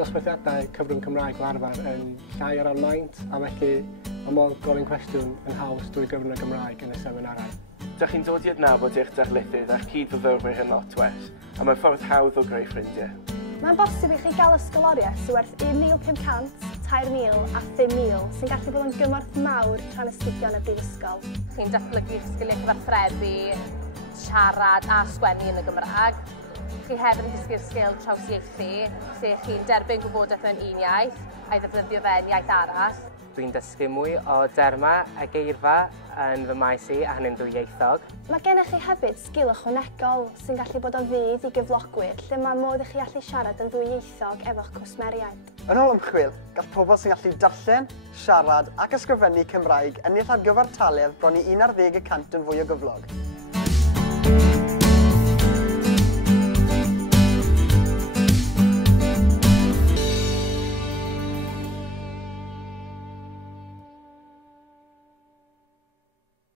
dosbarthiadau cyfrwng Cymraeg fel arfer yn llai ar ran maint, a felly mae modd gofyn cwestiwn yn haws drwy gyfrwng y Gymraeg yn y seminarau. Dych chi'n dod i adnabod eich darlithydd a'r cyd-fyfyrwyr yn lot well, a mae'n ffordd hawdd o greu ffrindiau. Mae'n bosib i chi gael ysgoloriaeth sy'n werth 1,500, 2,000 a 5,000 sy'n gallu bod yn gymorth mawr tra'n astudio yn y brifysgol. Chi'n datblygu sgiliau cyfarthrebu, siarad a sgwennu yn y Gymraeg. Chi hefyd yn dysgu'r sgil trawsieithu, lle chi'n derbyn gwybodaeth mewn un iaith a'i ddefnyddio fe yn iaith arall. Dwi'n dysgu mwy o derma a geirfa yn fy maes i a hynny'n ddwyieithog. Mae gennych chi hefyd sgil ychwanegol sy'n gallu bod o fydd i gyflogwyr, lle mae modd i chi allu siarad yn ddwyieithog efo'ch cwsmeriaid. Yn ôl ymchwil, gall pobl sy'n gallu darllen, siarad ac ysgrifennu Cymraeg ennill ar gyfartaledd bron i 11% yn fwy o gyflog.